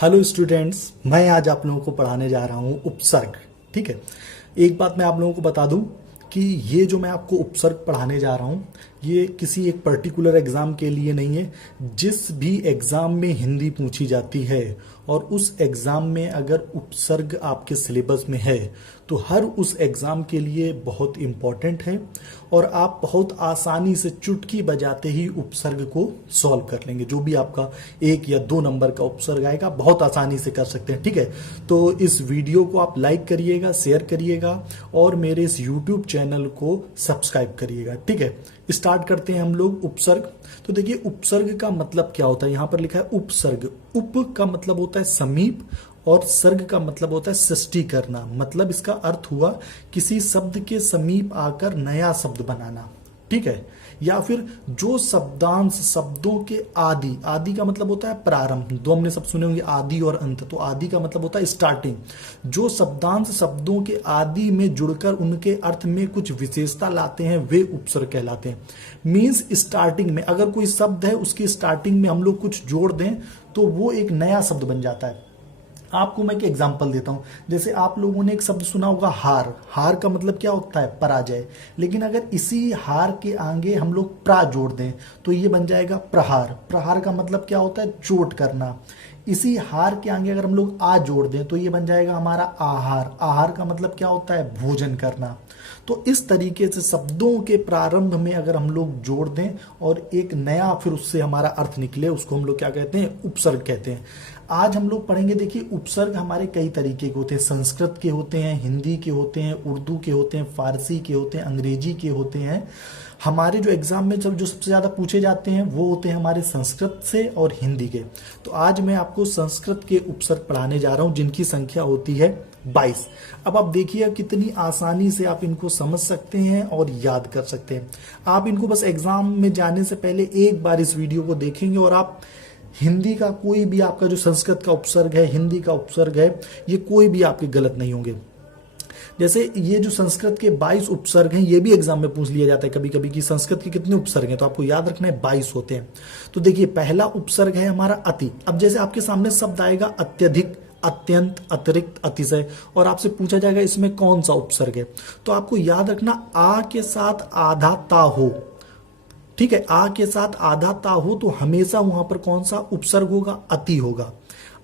Hello students, मैं आज आप लोगों को पढ़ाने जा रहा हूँ उपसर्ग। ठीक है। एक बात मैं आप लोगों को बता दूं कि ये जो मैं आपको उपसर्ग पढ़ाने जा रहा हूँ ये किसी एक पर्टिकुलर एग्जाम के लिए नहीं है। जिस भी एग्जाम में हिंदी पूछी जाती है और उस एग्जाम में अगर उपसर्ग आपके सिलेबस में है तो हर उस एग्जाम के लिए बहुत इम्पॉर्टेंट है और आप बहुत आसानी से चुटकी बजाते ही उपसर्ग को सॉल्व कर लेंगे। जो भी आपका 1 या 2 नंबर का उपसर्ग आएगा बहुत आसानी से कर सकते हैं। ठीक है, तो इस वीडियो को आप लाइक करिएगा, शेयर करिएगा और मेरे इस यूट्यूब चैनल को सब्सक्राइब करिएगा। ठीक है, स्टार्ट करते हैं हम लोग उपसर्ग। तो देखिए उपसर्ग का मतलब क्या होता है, यहां पर लिखा है उपसर्ग। उप का मतलब होता है समीप और सर्ग का मतलब होता है सृष्टि करना। मतलब इसका अर्थ हुआ किसी शब्द के समीप आकर नया शब्द बनाना। ठीक है, या फिर जो शब्दांश शब्दों के आदि, आदि का मतलब होता है प्रारंभ। दो हमने सब सुने होंगे, आदि और अंत। तो आदि का मतलब होता है स्टार्टिंग। जो शब्दांश शब्दों के आदि में जुड़कर उनके अर्थ में कुछ विशेषता लाते हैं वे उपसर्ग कहलाते हैं। मीन्स स्टार्टिंग में अगर कोई शब्द है उसकी स्टार्टिंग में हम लोग कुछ जोड़ दें तो वो एक नया शब्द बन जाता है। आपको मैं एक एग्जांपल देता हूं। जैसे आप लोगों ने एक शब्द सुना होगा हार। हार का मतलब क्या होता है? पराजय। लेकिन अगर इसी हार के आगे हम लोग प्रा जोड़ दें तो ये बन जाएगा प्रहार। प्रहार का मतलब क्या होता है? चोट करना। इसी हार के आगे अगर हम लोग आ जोड़ दें तो ये बन जाएगा हमारा आहार। आहार का मतलब क्या होता है? भोजन करना। तो इस तरीके से शब्दों के प्रारंभ में अगर हम लोग जोड़ दें और एक नया फिर उससे हमारा अर्थ निकले उसको हम लोग क्या कहते हैं? उपसर्ग कहते हैं। आज हम लोग पढ़ेंगे। देखिए उपसर्ग हमारे कई तरीके के होते हैं। संस्कृत के होते हैं, हिंदी के होते हैं, उर्दू के होते हैं, फारसी के होते हैं, अंग्रेजी के होते हैं। हमारे जो एग्जाम में जो सबसे ज्यादा पूछे जाते हैं वो होते हैं हमारे संस्कृत से और हिंदी के। तो आज मैं आपको संस्कृत के उपसर्ग पढ़ाने जा रहा हूं जिनकी संख्या होती है 22। अब आप देखिए कितनी आसानी से आप इनको समझ सकते हैं और याद कर सकते हैं। आप इनको बस एग्जाम में जाने से पहले एक बार इस वीडियो को देखेंगे और आप हिंदी का कोई भी आपका जो संस्कृत का उपसर्ग है, हिंदी का उपसर्ग है, ये कोई भी आपके गलत नहीं होंगे। जैसे ये जो संस्कृत के 22 उपसर्ग हैं ये भी एग्जाम में पूछ लिया जाता है कभी कभी कि संस्कृत के कितने उपसर्ग हैं, तो आपको याद रखना है 22 होते हैं। तो देखिए पहला उपसर्ग है हमारा अति। अब जैसे आपके सामने शब्द आएगा अत्यधिक, अत्यंत, अतिरिक्त, अतिशय और आपसे पूछा जाएगा इसमें कौन सा उपसर्ग है, तो आपको याद रखना आ के साथ आधा ता हो। ठीक है, आ के साथ आधा ता हो तो हमेशा वहां पर कौन सा उपसर्ग होगा? अति होगा।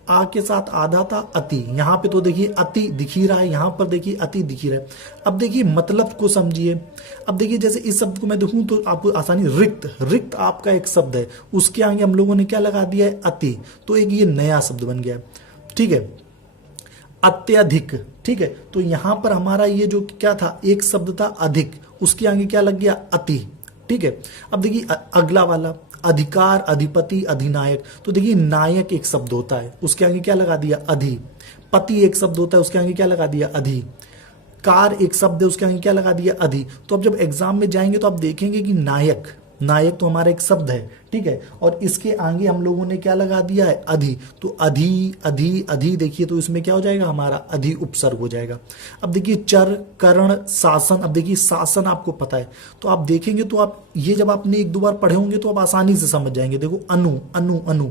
आ के साथ आधा था अति। यहां पे तो देखिए अति दिख ही रहा है, यहां पर देखिए अति दिख ही रहा है। अब देखिए मतलब को समझिए। अब देखिए जैसे इस शब्द को मैं देखूं तो आपको आसानी, रिक्त। रिक्त आपका एक शब्द है, उसके आगे हम लोगों ने क्या लगा दिया है? अति। तो एक ये नया शब्द बन गया। ठीक है, अत्यधिक। ठीक है, तो यहां पर हमारा ये जो क्या था, एक शब्द था अधिक, उसके आगे क्या लग गया? अति। ठीक है, अब देखिए अगला वाला अधिकार, अधिपति, अधिनायक। तो देखिए नायक एक शब्द होता है, उसके आगे क्या लगा दिया? अधि। पति एक शब्द होता है, उसके आगे क्या लगा दिया? अधि। कार एक शब्द है, उसके आगे क्या लगा दिया? अधि। तो अब जब एग्जाम में जाएंगे तो आप देखेंगे कि नायक, नायक तो हमारा एक शब्द है। ठीक है, और इसके आगे हम लोगों ने क्या लगा दिया है? अधि। तो अधि, अधि, अधि देखिए तो इसमें क्या हो जाएगा? हमारा अधि उपसर्ग हो जाएगा। अब देखिए चर, करण, शासन। अब देखिए शासन आपको पता है तो आप देखेंगे तो आप ये जब आपने 1-2 बार पढ़े होंगे तो आप आसानी से समझ जाएंगे। देखो अनु, अनु, अनु।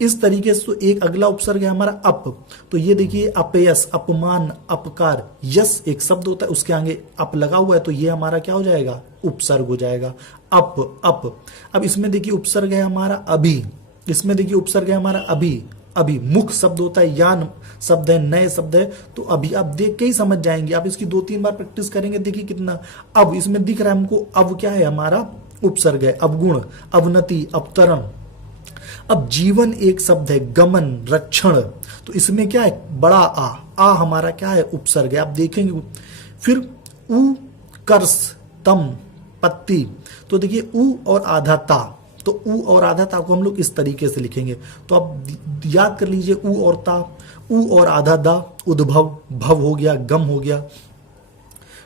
इस तरीके से तो एक अगला उपसर्ग है हमारा अप। तो ये देखिए अपयश, अपमान, अपकार। यस एक शब्द होता है, उसके आगे अप लगा हुआ है तो ये हमारा क्या हो जाएगा? उपसर्ग हो जाएगा। Up, up. अब इसमें देखिए उपसर्ग है हमारा अभी। इसमें देखिए उपसर्ग है हमारा अभी। अभी मुख शब्द होता है, यान शब्द है, नए शब्द है, तो अभी आप देख के ही समझ जाएंगे। आप इसकी 2-3 बार प्रैक्टिस करेंगे। देखिए कितना अब इसमें दिख रहा है हमको। अब क्या है हमारा? उपसर्ग है। अवगुण, अवनति, अवतरण। अब जीवन एक शब्द है, गमन, रक्षण। तो इसमें क्या है? बड़ा आ हमारा क्या है? उपसर्ग है। आप देखेंगे फिर उ, कर्ष, तम, पत्ती। तो देखिए उ और आधा ता। तो उ और आधा ता को हम लोग इस तरीके से लिखेंगे। तो आप याद कर लीजिए उ और ता, उ और आधा दा, उद्भव, भव हो गया, गम हो गया।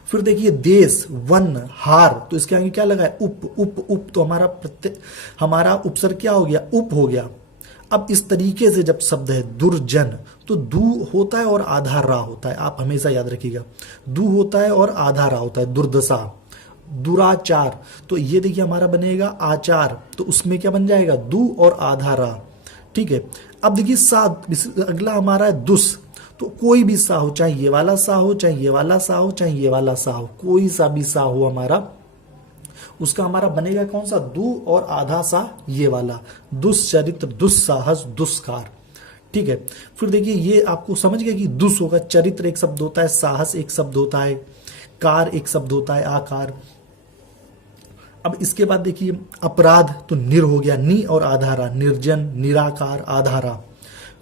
फिर देखिए देश, वन, हार। तो इसके आगे क्या लगा है? उप, उप, उप। तो हमारा उपसर्ग क्या हो गया? उप हो गया। अब इस तरीके से जब शब्द है दुर्जन तो दू होता है और आधा रा होता है। आप हमेशा याद रखिएगा, दू होता है और आधा रा होता है। दुर्दशा, दुराचार। तो ये देखिए हमारा बनेगा आचार, तो उसमें क्या बन जाएगा? दू और आधा रा। ठीक है, अब देखिए सा, अगला हमारा है दुस। तो कोई भी सा हो, चाहे ये वाला सा हो, चाहे ये वाला सा हो, चाहे ये वाला सा हो, कोई सा भी सा हो हमारा, उसका हमारा बनेगा कौन सा, दु और आधा सा ये वाला, दुष्चरित्र, दुस्साहस, दुष्कार। ठीक है, फिर देखिए ये आपको समझ गया कि दुस होगा, चरित्र एक शब्द होता है, साहस एक शब्द होता है, कार एक शब्द होता है, आकार। अब इसके बाद देखिए अपराध, तो निर हो गया, नी और आधारा, निर्जन, निराकार, आधारा।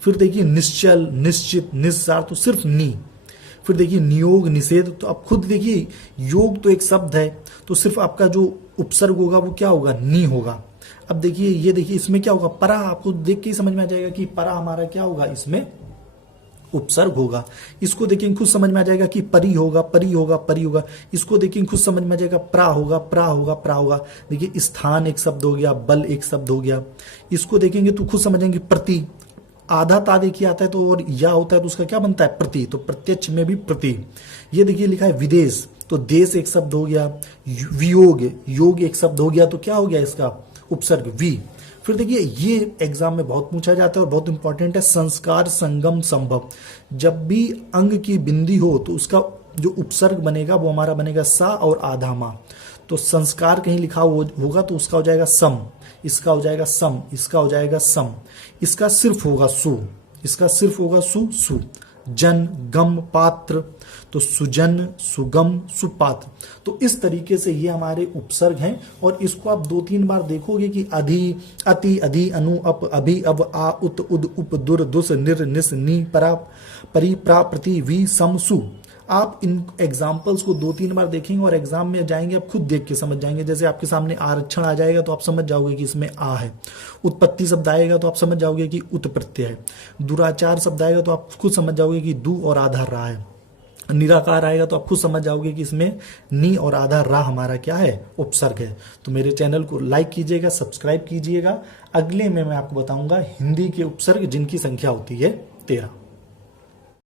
फिर देखिए निश्चल, निश्चित, निस्सार, तो सिर्फ नी। फिर देखिए नियोग, निषेध, तो अब खुद देखिए योग तो एक शब्द है, तो सिर्फ आपका जो उपसर्ग होगा वो क्या होगा, नी होगा। अब देखिए ये देखिए इसमें क्या होगा, परा, आपको देख के ही समझ में आ जाएगा कि परा हमारा क्या होगा, इसमें उपसर्ग होगा। इसको देखिए खुद समझ में आ जाएगा कि परी होगा, परी होगा, परी होगा। इसको देखिए खुद समझ में आ जाएगा, प्रा होगा, प्रा होगा, प्रा होगा। देखिए स्थान एक शब्द हो गया, बल एक शब्द हो गया। इसको देखेंगे तो खुद समझेंगे प्रति, आधा ता देखिए आता है तो और या होता है तो उसका क्या बनता है, प्रति, तो प्रत्यक्ष में भी प्रति। ये देखिए लिखा है विदेश, तो देश एक शब्द हो गया। वियोग, योग एक शब्द हो गया, तो क्या हो गया इसका उपसर्ग, वी। फिर देखिए ये एग्जाम में बहुत पूछा जाता है और बहुत इंपॉर्टेंट है, संस्कार, संगम, संभव। जब भी अंग की बिंदी हो तो उसका जो उपसर्ग बनेगा वो हमारा बनेगा सा और आधा मा। तो संस्कार कहीं लिखा होगा तो उसका हो जाएगा सम, इसका हो जाएगा सम, इसका हो जाएगा सम, इसका सिर्फ होगा सु, इसका सिर्फ होगा सु, सु। जन, गम, पात्र, तो सुजन, सुगम, सुपात्र। तो इस तरीके से ये हमारे उपसर्ग हैं और इसको आप 2-3 बार देखोगे कि अधि, अति, अधि, अनु, अप, अभि, अब, आ, उत, उद, उप, दुर, दुस, निर, निस, नी, परा, परि, प्रा, प्रति, वी, सम, सु। आप इन एग्जाम्पल्स को 2-3 बार देखेंगे और एग्जाम में जाएंगे आप खुद देख के समझ जाएंगे। जैसे आपके सामने आरक्षण आ जाएगा तो आप समझ जाओगे कि इसमें आ है। उत्पत्ति शब्द आएगा तो आप समझ जाओगे कि उत प्रत्यय है। दुराचार शब्द आएगा तो आप खुद समझ जाओगे कि दु और आधा रा है। निराकार आएगा तो आप खुद समझ जाओगे कि इसमें नी और आधा रा हमारा क्या है, उपसर्ग है। तो मेरे चैनल को लाइक कीजिएगा, सब्सक्राइब कीजिएगा। अगले में मैं आपको बताऊंगा हिंदी के उपसर्ग जिनकी संख्या होती है 13।